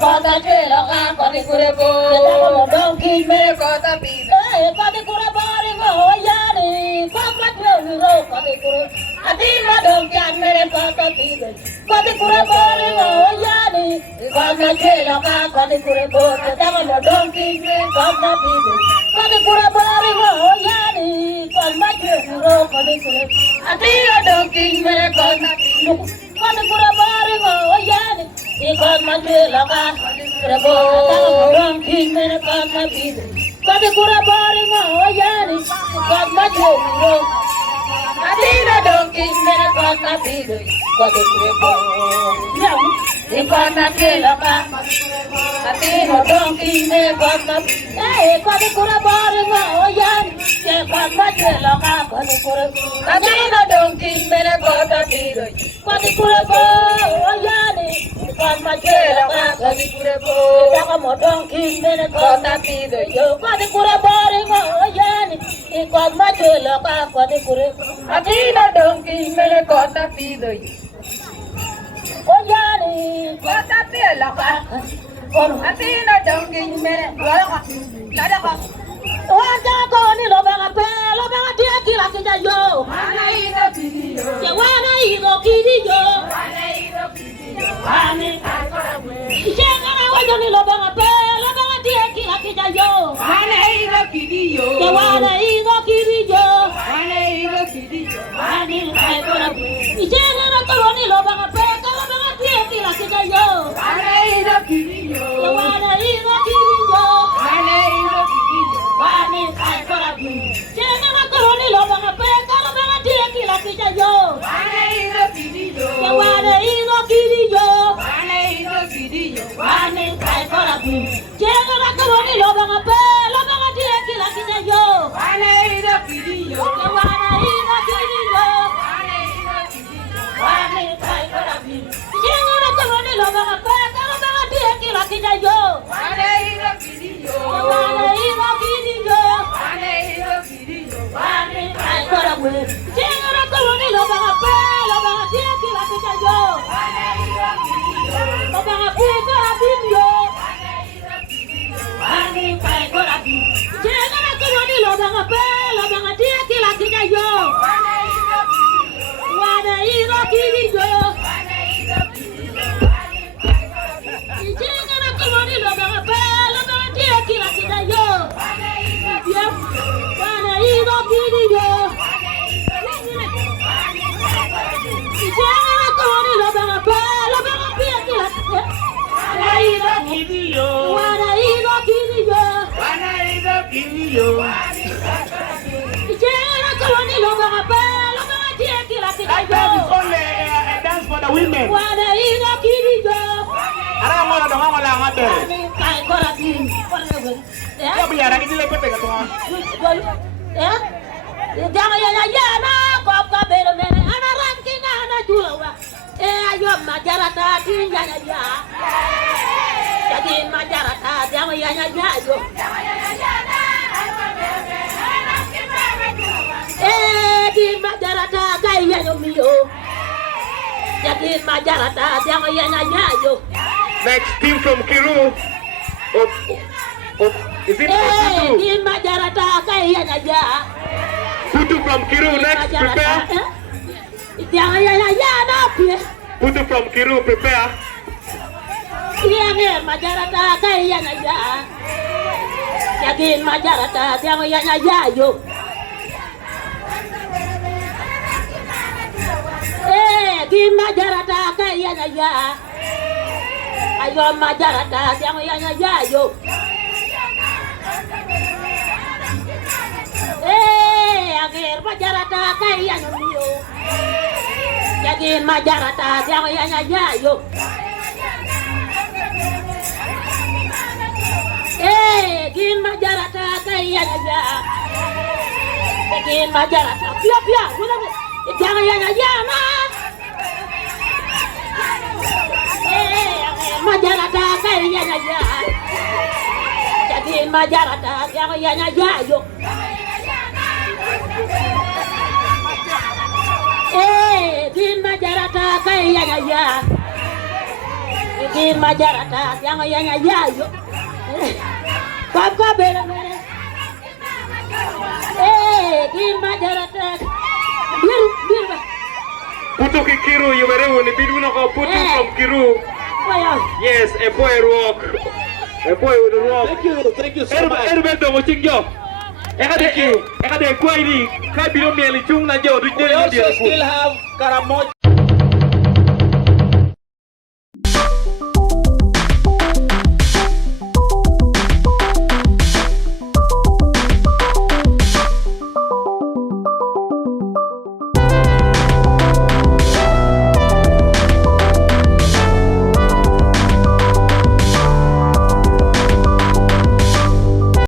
kota chelo ka kodi kure bo mo donki me kota pi kodi kure bo ri go yani kota chelo ro kodi kure adi ma donki an mere kota pi kodi kure bo ri go yani kota chelo ka kodi kure bo mo donki me kota pi kodi kure bo ri go yani kota chelo ro kodi kure adi ma donki me kota pi kodi kure bo ri go yani ikon majela ka rebo dong king mere kota bide kode kura bari mo yani ikon majela adina dong king mere kota bide kode rebo yam ikon majela ka adina dong king mere kota kode kura bari mo yani ikon majela ka kode kura adina dong king mere kota bide kode kura bo yani kon majela ka kodi kure bo taka modong king mene kota pido yo kodi kure bore ngo yani I kon majela ka kodi kure adina dong king mene kota pido yo o yani kota pela ka on adina dong king mene lada ka wanja ko ni lo ba pe lo ba dia kila kija yo wana ino kidi yo ye wana ino kidi yo wana ino kidi yo wane jenga na wajo ni lo ba dia kila kija yo wana ino kidi yo ye wana ino kidi yo wana ino kidi yo wane ai kora jenga na ko ni lo ba dia kila kija yo wana ino kidi yo ye wana ino kidi yo wana ino kidi yo wane ai kora jenga na ko ni lo ba dia kila kija yo wana ino kidi yo ye wana ino kidi yo wana ino kidi yo wane ai kora jenga na ko ni lo ba dia kila kija yo wana ino kidi yo ye wana ino kidi yo wana ino kidi yo wane ai kora jenga na ko ni lo ba dia kila kija yo wana ino kidi yo ye wana ino kidi yo wana ino kidi yo wane ai kora jenga na ko ni lo ba dia kila kija yo wana ino kidi yo lo ba kora yo wana ino kidi yo wane ai kora jenga na ko ni lo ba dia kila kija yo wana ino kidi yo wana ino kidi yo wana ino kidi yo jenga na ko ni lo ba dia kila kija yo wana ino kidi yo wana ino kidi yo jenga na ko ni lo ba dia kila wana ino kidi yo wana ino kidi yo wana ino kidi yo jenga na ko ni lo ba dia kila kija yo That is only a dance for the women. wana ino kidi yo Ara ngora dong ngala ngabe. kai kora din Ya biar lagi dile pepe kato. ya jangan ya na kop ka belo mene ana ranking ana julawa ayo majarata din ya jadi majarata jangan ya yo di majarata kai ya mio jadi majarata jangan ya yo. Next team from Kiru. Is it Putu? Di majarata kai ya. Putu from Kiru next, prepare. Jangan ya na pie. Putu from Kiru, prepare. Iya majarata kai ya. Jadi majarata jangan ya yo. Di majarata kai ya. Ayo majarata jangan ya yo. Agar majarata kai ya yo. Jadi majarata jangan ya yo. Gin majarata kai ya. Gin majarata pia. Jangan ya na. Majarata kai ya. Jadi majarata jangan ya yo. Gin majarata kai ya. Iki majarata yang yayo. Kau bela. Iki majarata. Bir. Putu ki Kiru yuberewu ni bidu na ko Putu from Kiru. Yes, a boy rock. A boy with a rock. Thank you so much. Erbe do mo chingyo. Eka de kwa ini kai bilo mieli chung na jo We also still have Karamoja.